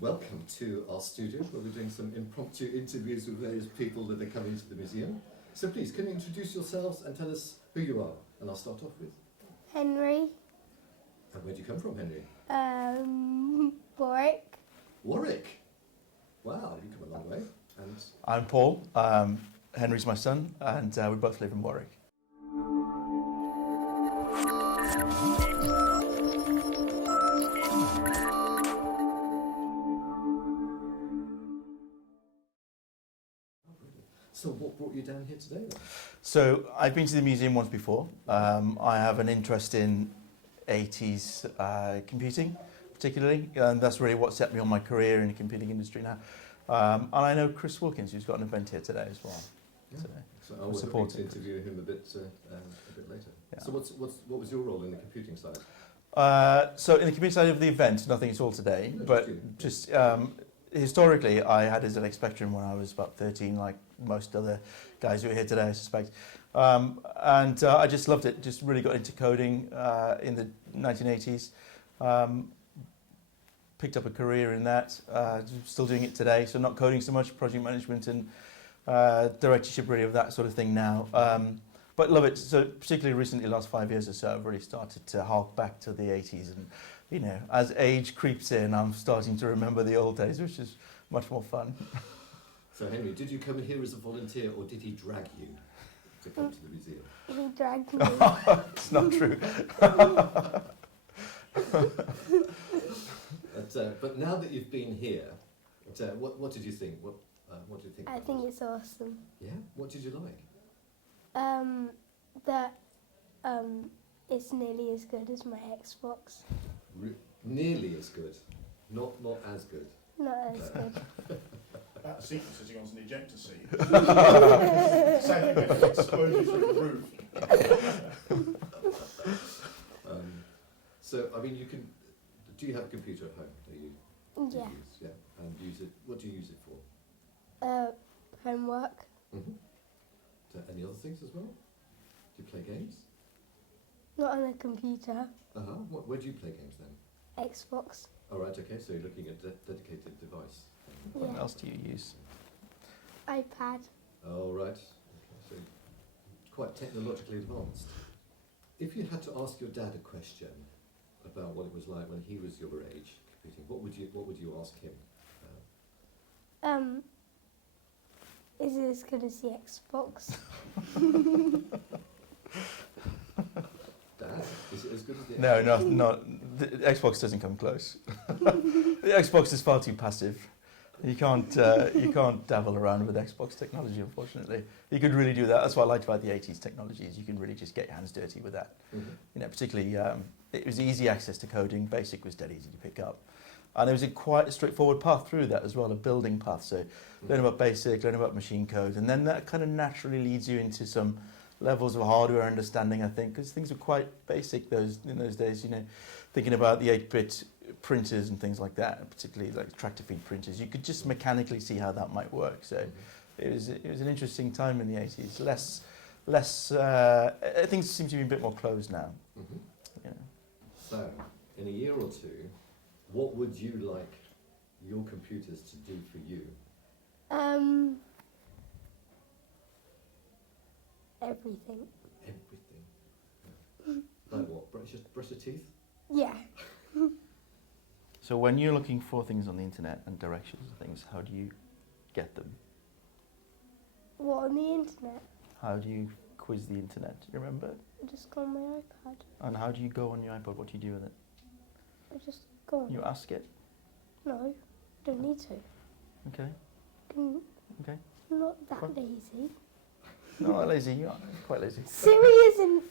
welcome to our studio where we're doing some impromptu interviews with various people that are coming to the museum. So please, can you introduce yourselves and tell us who you are? And I'll start off with. Henry. And where do you come from, Henry? Warwick. Warwick. Wow, you've come a long way. And I'm Paul. Henry's my son, and we both live in Warwick. so what brought you down here today then? So I've been to the museum once before. I have an interest in 80s computing, particularly, and that's really what set me on my career in the computing industry now. And I know Chris Wilkins, who's got an event here today as well. Yeah. Today. So I was hoping to interview him a bit later. Yeah. So what was your role in the computing side? So in the computing side of the event, nothing at all today, No, but just historically, I had a ZX Spectrum when I was about 13, like most other guys who are here today, I suspect. And I just loved it, just really got into coding in the 1980s. Picked up a career in that, still doing it today, so not coding so much, project management and directorship really of that sort of thing now. But love it, so particularly recently, the last 5 years or so, I've really started to hark back to the 80s, and you know, as age creeps in, I'm starting to remember the old days, which is much more fun. So Henry, did you come in here as a volunteer or did he drag you to come to the museum? He dragged me. It's not true. But now that you've been here, what did you think? What did you think? I about think it? it's awesome. Yeah. What did you like? That it's nearly as good as my Xbox. Nearly as good, not as good. Not as good. That seat was sitting on an ejector seat. Sadly, when it exploded through the roof. So, I mean, do you have a computer at home that you Yeah. use? Yeah. And use it, what do you use it for? Homework. Mm-hmm. Any other things as well? Do you play games? Not on a computer. Uh-huh. Where do you play games then? Xbox. All right, okay, so you're looking at a dedicated device. What Yeah. else do you use? iPad. Oh, right. Okay, so quite technologically advanced. If you had to ask your dad a question about what it was like when he was your age computing, what would you ask him? Is it as good as the Xbox? Dad, is it as good as the No, not the Xbox doesn't come close. The Xbox is far too passive. You can't dabble around with Xbox technology, unfortunately. You could really do that. That's what I liked about the 80s technologies. You can really just get your hands dirty with that. Mm-hmm. You know, particularly it was easy access to coding. Basic was dead easy to pick up, and there was quite a straightforward path through that as well, a building path. So learn about basic, learn about machine code, and then that kind of naturally leads you into some levels of hardware understanding, I think, because things were quite basic in those days. You know, thinking about the 8-bit printers and things like that, particularly like tractor feed printers, you could just mechanically see how that might work. So it was an interesting time in the 80s. Less things seem to be a bit more closed now. Mm-hmm. Yeah. So, in a year or two, what would you like your computers to do for you? Everything. Everything. Like what? Brush your teeth? Yeah. So when you're looking for things on the internet and directions and things, how do you get them? What, on the internet? How do you quiz the internet? Do you remember? I just go on my iPad. And how do you go on your iPod? What do you do with it? I just go on. You ask it. No, don't need to. Okay. Okay. I'm not that Fine. lazy. Not lazy. You are quite lazy. Siri isn't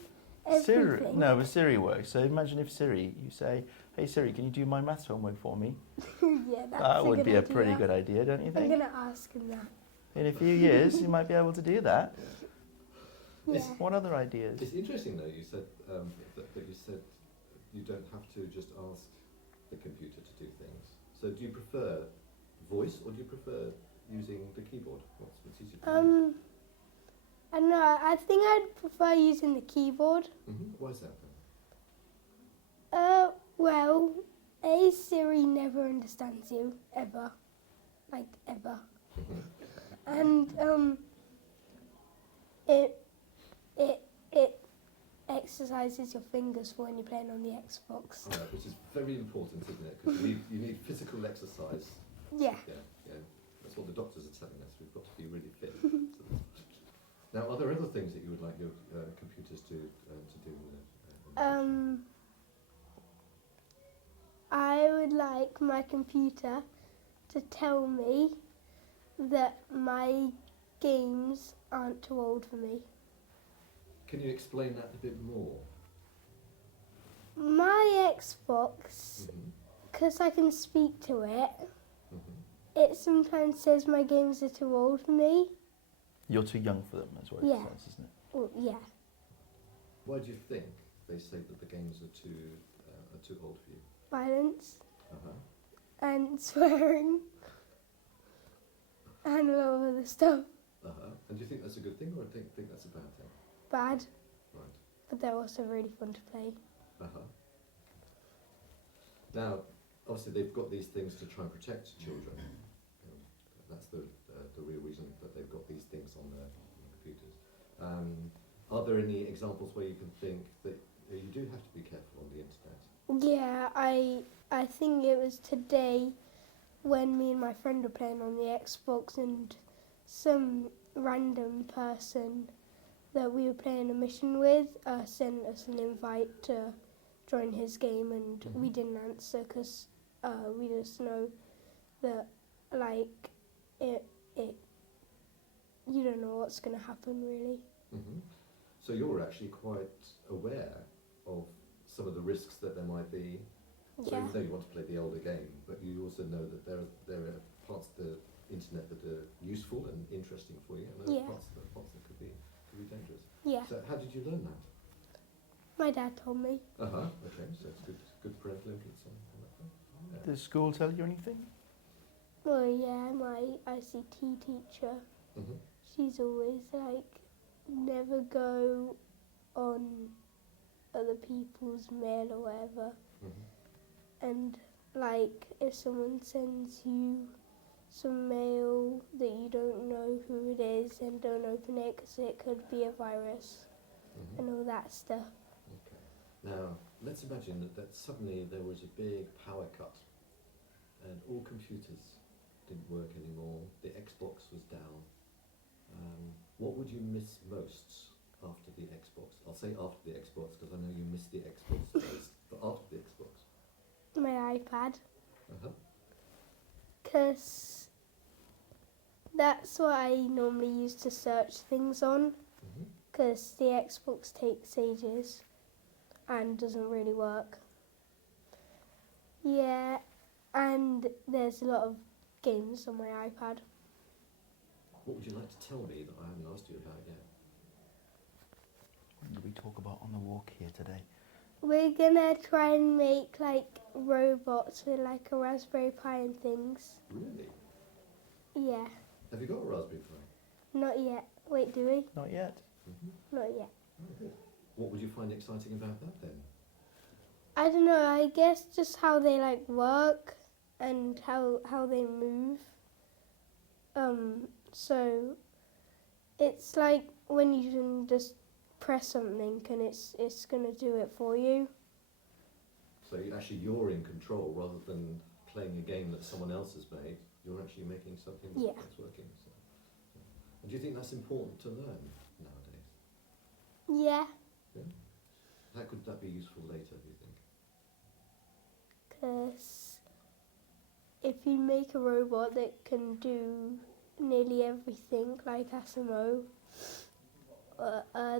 everything. Siri. No, but Siri works. So imagine if Siri, you say, "Hey Siri, can you do my maths homework for me?" Yeah, that's That would be a idea. pretty good idea, don't you I'm think? going to ask him that. In a few years, you might be able to do that. Yeah. What other ideas? It's interesting though, you said that you said you don't have to just ask the computer to do things. So do you prefer voice or do you prefer using the keyboard? What's easier for you? I don't know. I think I'd prefer using the keyboard. Mm-hmm. Why is that then? Well, A, Siri never understands you, ever. Like, ever. And, it exercises your fingers for when you're playing on the Xbox. Which is very important, isn't it? Because you need physical exercise. Yeah. Yeah. That's what the doctors are telling us. We've got to be really fit. Now, are there other things that you would like your computers to do? I would like my computer to tell me that my games aren't too old for me. Can you explain that a bit more? My Xbox, Mm-hmm. because I can speak to it, Mm-hmm. it sometimes says my games are too old for me. You're too young for them, that's what Yeah. it says, isn't it? Well, yeah. Why do you think they say that the games are too old for you? Violence Uh-huh. and swearing and a lot of other stuff. Uh-huh. And do you think that's a good thing or do you think that's a bad thing? Bad, Right. but they're also really fun to play. Uh-huh. Now, obviously they've got these things to try and protect children. That's the real reason that they've got these things on their computers. Are there any examples where you can think that you do have to be careful on the internet? Yeah, I think it was today when me and my friend were playing on the Xbox and some random person that we were playing a mission with sent us an invite to join his game, and we didn't answer because we just know that like it you don't know what's going to happen really. Mm-hmm. So you're actually quite aware of some of the risks that there might be. So Yeah. even though you want to play the older game, but you also know that there are parts of the internet that are useful and interesting for you, and there are Yeah. parts that could be dangerous. Yeah, So how did you learn that? my dad told me. Okay, so it's good parental influence on that thing. Yeah. Does school tell you anything? Well, yeah, my ICT teacher, Mm-hmm. she's always like, never go on other people's mail or whatever. Mm-hmm. And like, if someone sends you some mail that you don't know who it is, then don't open it because it could be a virus Mm-hmm. and all that stuff. Okay. Now, let's imagine that suddenly there was a big power cut and all computers didn't work anymore, the Xbox was down. What would you miss most after the Xbox? I'll say after the Xbox because I know you miss the Xbox most, but after the Xbox. My iPad, Uh-huh. because that's what I normally use to search things on, Mm-hmm. because the Xbox takes ages and doesn't really work. Yeah, and there's a lot of games on my iPad. What would you like to tell me that I haven't asked you about yet? What did we talk about on the walk here today? We're gonna try and make like robots with like a Raspberry Pi and things. Really? Yeah, Have you got a Raspberry Pi? not yet. Wait, do we? Not yet. Mm-hmm. Not yet. Oh, good. What would you find exciting about that then? I don't know, I guess just how they like work and how they move. So it's like when you can just press something and it's gonna do it for you. So you're in control rather than playing a game that someone else has made. You're actually making something Yeah. that's working. So. And do you think that's important to learn nowadays? Yeah, How could that be useful later, do you think? because if you make a robot that can do nearly everything like SMO,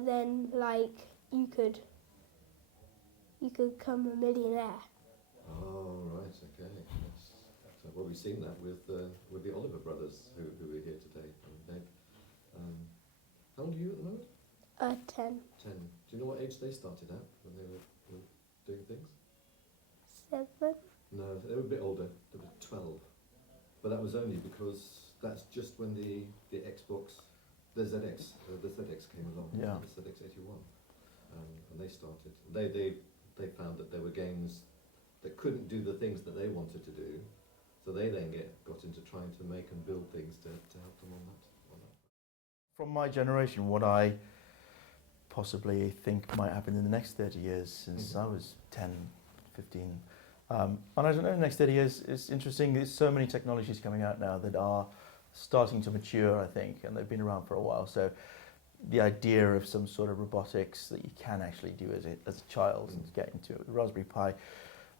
then like you could become a millionaire. Oh, right, okay. Yes. So, well, we've seen that with the Oliver brothers who are here today. How old are you at the moment? 10, 10. Do you know what age they started at when they were doing things? 7. No, they were a bit older. They were 12. But that was only because that's just when the Xbox, the ZX came along. Yeah. The ZX81, and they started. They found that there were games that couldn't do the things that they wanted to do, so they then got into trying to make and build things to help them on that. From my generation, what I possibly think might happen in the next 30 years, since I was 10, 15. And I don't know, the next 30 years is interesting. There's so many technologies coming out now that are starting to mature, I think, and they've been around for a while. So the idea of some sort of robotics that you can actually do as a child and get into it, Raspberry Pi,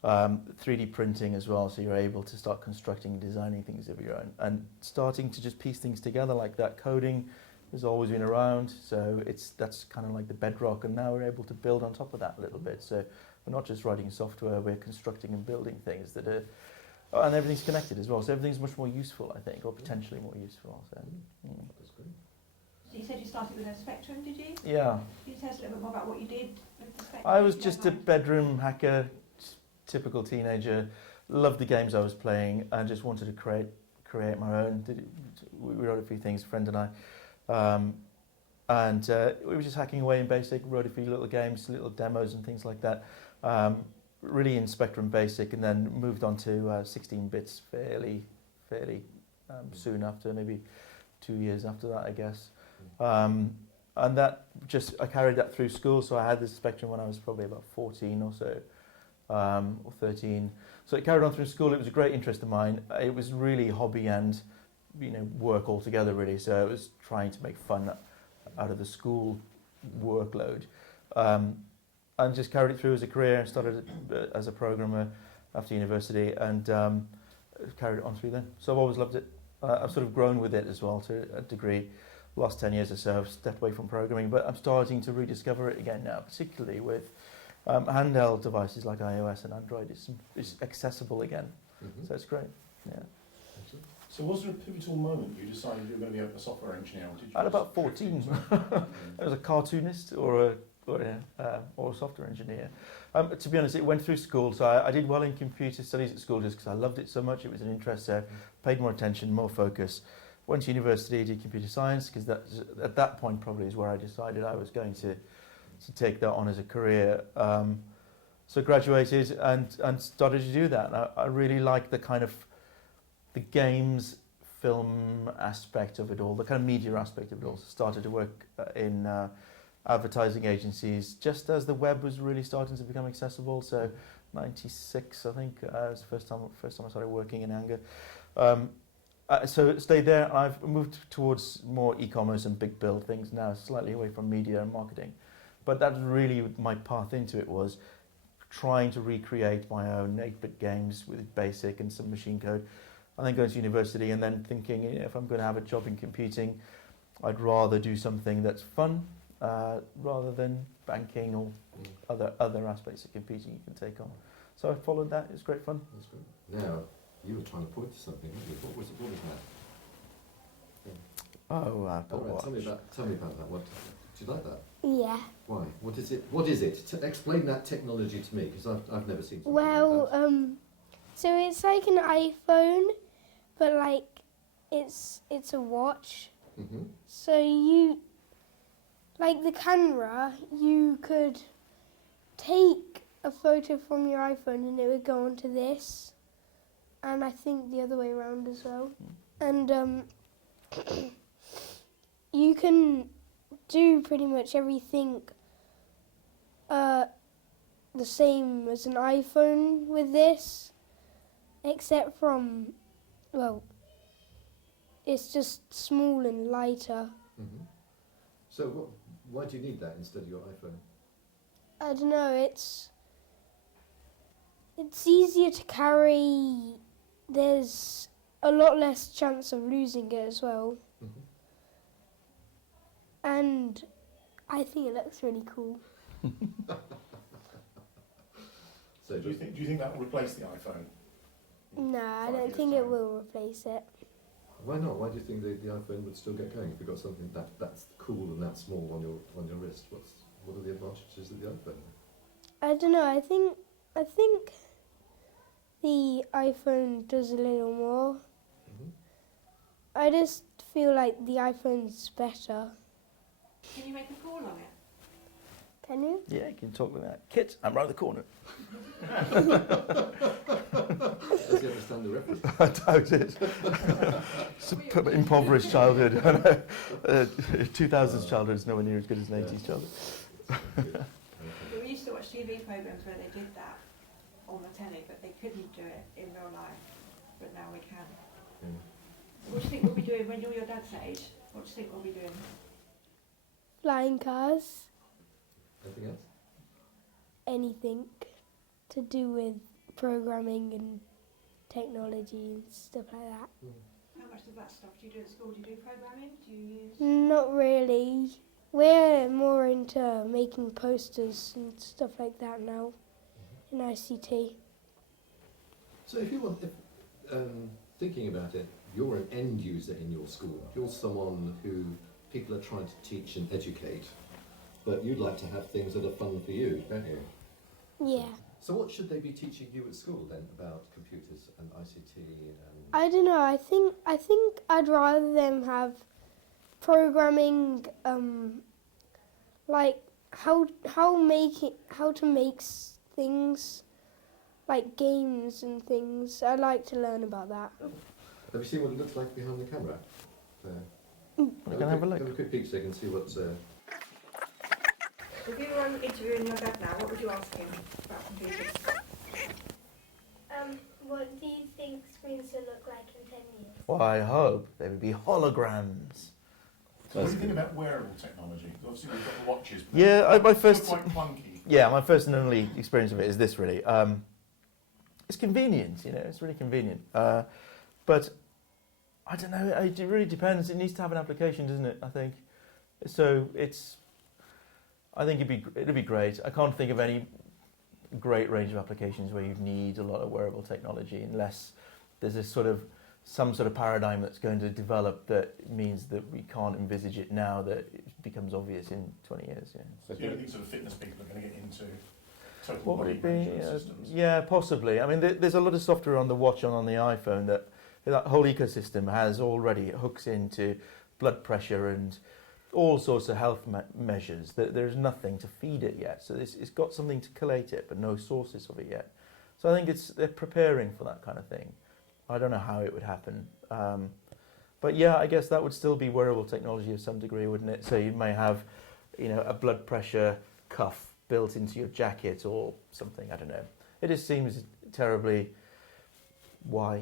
3D printing as well, so you're able to start constructing and designing things of your own and starting to just piece things together like that. Coding has always been around, so that's kind of like the bedrock, and now we're able to build on top of that a little bit. So we're not just writing software, we're constructing and building things that are, and everything's connected as well, so everything's much more useful, I think, or potentially more useful. So, That's great. So you said you started with a Spectrum, did you? yeah. Can you tell us a little bit more about what you did with the Spectrum? I was just a bedroom hacker, typical teenager, loved the games I was playing and just wanted to create my own. We wrote a few things, a friend and I, and we were just hacking away in BASIC, wrote a few little games, little demos and things like that, really in Spectrum BASIC, and then moved on to 16 bits fairly soon after, maybe 2 years after that, I guess. And that I carried that through school, so I had this Spectrum when I was probably about 14 or so, or 13. So it carried on through school. It was a great interest of mine. It was really hobby and work altogether, really. So it was trying to make fun out of the school workload, and just carried it through as a career. Started as a programmer after university, and carried it on through then. So I've always loved it. I've sort of grown with it as well to a degree. Last 10 years or so, I've stepped away from programming, but I'm starting to rediscover it again now, particularly with handheld devices like iOS and Android. It's accessible again, so it's great. Yeah. Excellent. So was there a pivotal moment you decided you were going to be a software engineer? Or did you At just about drift 14, into it? I was a cartoonist or a software engineer. To be honest, it went through school, so I did well in computer studies at school just because I loved it so much. It was an interest, so paid more attention, more focus. Went to university, did computer science, because at that point probably is where I decided I was going to take that on as a career. So graduated and started to do that. And I really like the kind of the games, film aspect of it all, the kind of media aspect of it all. So started to work in advertising agencies just as the web was really starting to become accessible. So 96, I think, was the first time I started working in anger. So stayed there. I've moved towards more e-commerce and big build things now, slightly away from media and marketing. But that's really my path into it, was trying to recreate my own 8-bit games with BASIC and some machine code, and then going to university and then thinking, if I'm going to have a job in computing, I'd rather do something that's fun rather than banking or other aspects of computing you can take on. So I followed that. It was great fun. That's great. Now, you were trying to point to something, weren't you? What was that? Yeah. Oh, Apple All right, Watch. tell me about that. What, do you like that? Yeah. Why? What is it? What is it? Explain that technology to me, because I've never seen something Well, like that. so it's like an iPhone, but like it's a watch. Mm-hmm. So you, like the camera, you could take a photo from your iPhone and it would go onto this, and I think the other way around as well. And you can do pretty much everything the same as an iPhone with this, except from, well, it's just small and lighter. Mm-hmm. So why do you need that instead of your iPhone? I don't know, it's easier to carry. There's a lot less chance of losing it as well. Mm-hmm. And I think it looks really cool. So Do you think that will replace the iPhone? No, I 5 don't years' think it time? will replace it. why not? Why do you think the iPhone would still get going if you've got something that's cool and that small on your wrist? What are the advantages of the iPhone? I don't know, I think the iPhone does a little more. Mm-hmm. I just feel like the iPhone's better. Can you make a call on it? Can you? Yeah, you can talk like that. Kit, I'm round the corner. Does he understand the reference? I doubt it. It's an impoverished childhood. 2000s childhood is nowhere near as good as an 80s childhood. We used to watch TV programmes where they did that on the telly, but they couldn't do it in real life. But now we can. What do you think we'll be doing when you're your dad's age? What do you think we'll be doing? Flying cars, Anything else? anything to do with programming and technology and stuff like that. How much of that stuff do you do at school? Do you do programming? Do you use... Not really. We're more into making posters and stuff like that now in ICT. So if you want, thinking about it, you're an end user in your school. You're someone who people are trying to teach and educate, but you'd like to have things that are fun for you, don't you? Yeah. So what should they be teaching you at school then about computers and ICT and... I don't know. I think I'd rather them have programming, like how to make things, like games and things. I'd like to learn about that. Have you seen what it looks like behind the camera? There. We can have a look. Have a quick peek so you can see what's... If you were interviewing your dad now, what would you ask him about computers? What do you think screens will look like in 10 years? Well, I hope they would be holograms. So what do you think about wearable technology? Obviously we've got the watches. But Yeah, my it's first... quite clunky. Yeah, my first and only experience of it is this, really. It's convenient, you know, it's really convenient. But I don't know, it really depends. It needs to have an application, doesn't it, I think? So I think it'd be great. I can't think of any great range of applications where you need a lot of wearable technology unless there's some sort of paradigm that's going to develop that means that we can't envisage it now, that it becomes obvious in 20 years. Yeah. So do you think sort of fitness people are going to get into total What would body it be? management systems? Yeah, possibly. I mean, there's a lot of software on the watch and on the iPhone that whole ecosystem has already. It hooks into blood pressure and all sorts of health measures. There's nothing to feed it yet. So it's got something to collate it, but no sources of it yet. So I think they're preparing for that kind of thing. I don't know how it would happen. But yeah, I guess that would still be wearable technology of some degree, wouldn't it? So you may have, a blood pressure cuff built into your jacket or something. I don't know. It just seems terribly... Why?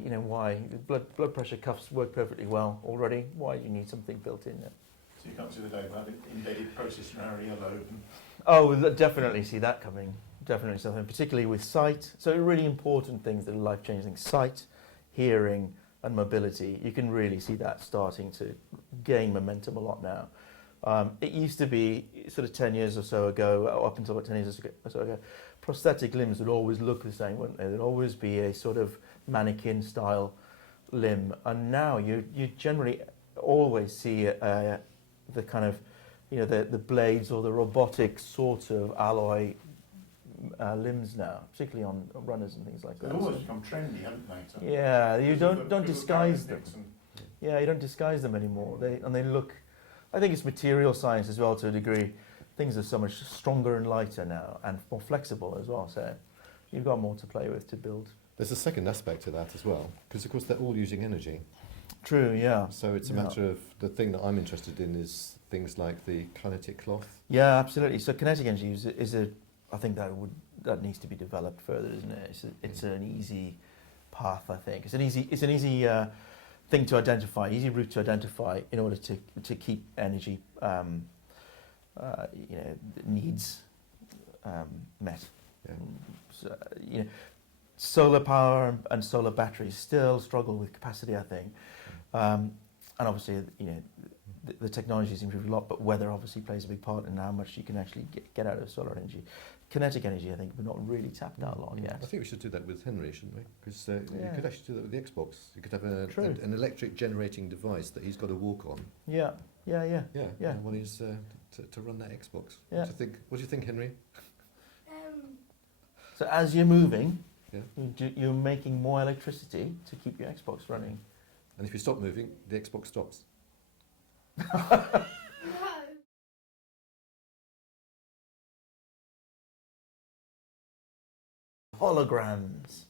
Blood pressure cuffs work perfectly well already. Why do you need something built in there? So you can't see the day about embedded processor area load. Oh, we'll definitely see that coming. Definitely something, particularly with sight. So really important things that are life-changing: sight, hearing, and mobility. You can really see that starting to gain momentum a lot now. It used to be sort of 10 years or so ago, up until about 10 years or so ago, prosthetic limbs would always look the same, wouldn't they? There'd always be a sort of mannequin-style limb, and now you generally always see the kind of, the blades or the robotic sort of alloy limbs now, particularly on runners and things like that. They've always become trendy, haven't they? So Yeah, you don't because of disguise them. parametrics and- Yeah, you don't disguise them anymore. They look. I think it's material science as well to a degree. Things are so much stronger and lighter now, and more flexible as well. So you've got more to play with to build. There's a second aspect to that as well, because of course they're all using energy. True. Yeah. So it's a Yeah. matter of, the thing that I'm interested in is things like the kinetic cloth. Yeah, absolutely. So kinetic energy is a. I think that needs to be developed further, isn't it? It's an easy path. I think it's an easy thing to identify, easy route to identify in order to keep energy, needs met. Yeah. So, solar power and solar batteries still struggle with capacity, I think, and obviously, the technology has improved a lot, but weather obviously plays a big part in how much you can actually get out of solar energy. Kinetic energy, I think, we're not really tapped out a lot yet. I think we should do that with Henry, shouldn't we? Because you Yeah. could actually do that with the Xbox. You could have True. an electric generating device that he's got to walk on. Yeah. Yeah. Yeah. When he's to run that Xbox. Yeah. What do you think, Henry? So as you're moving, Yeah. you're making more electricity to keep your Xbox running. And if you stop moving, the Xbox stops. holograms.